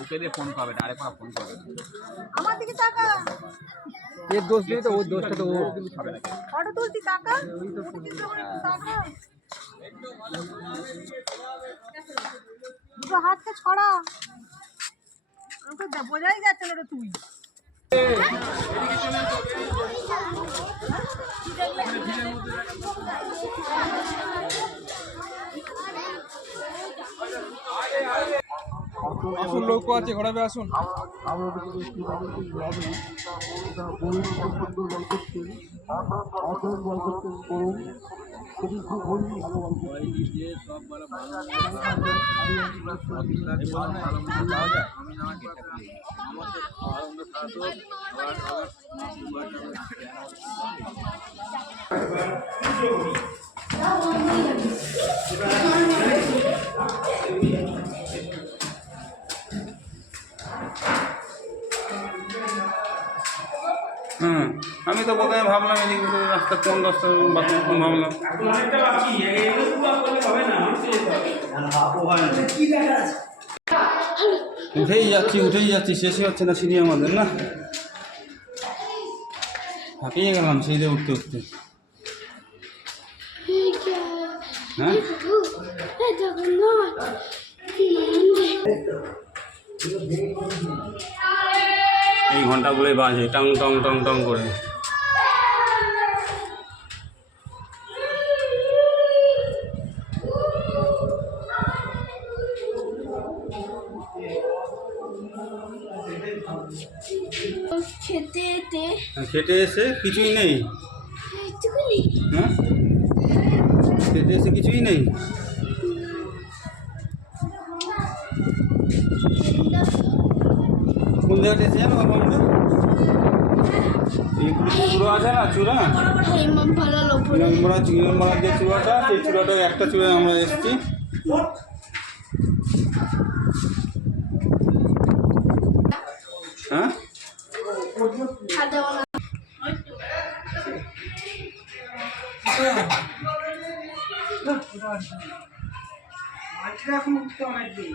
ওকে দিয়ে ফোন করবে, direct phone করবে। আমার দিকে টাকা এর দোষ নেই তো, ওর দোষটা তো ও খাবে না। ফটো তুলছি টাকা টাকা দুটো হাতকে ছড়া আমাকে বোঝাই যাচ্ছে না তুই আসুন, লোক আছে ঘোরাবে, আসুন। আমি তো প্রথমে ভাবলাম এদিকে রাস্তা কোন রাস্তা বাথরুম ভাবলাম। উঠেই যাচ্ছি শেষই হচ্ছে না সিঁড়ি আমাদের, না হাঁপিয়ে গেলাম সিঁড়িতে উঠতে উঠতে। হ্যাঁ এই ঘন্টাগুলোই বাজে টং টং টং টং করে। খেটে এসে কিছুই নেই। হ্যাঁ খেটে এসে কিছুই নেই। কোন জায়গাটা এসে জানো বাবা, এই চূড়া আছে না, চূড়া ইমরান যে চূড়াটা, সেই চূড়াটা একটা চূড়ায় আমরা এসেছি। হ্যাঁ এখন উঠতে অনেক দিন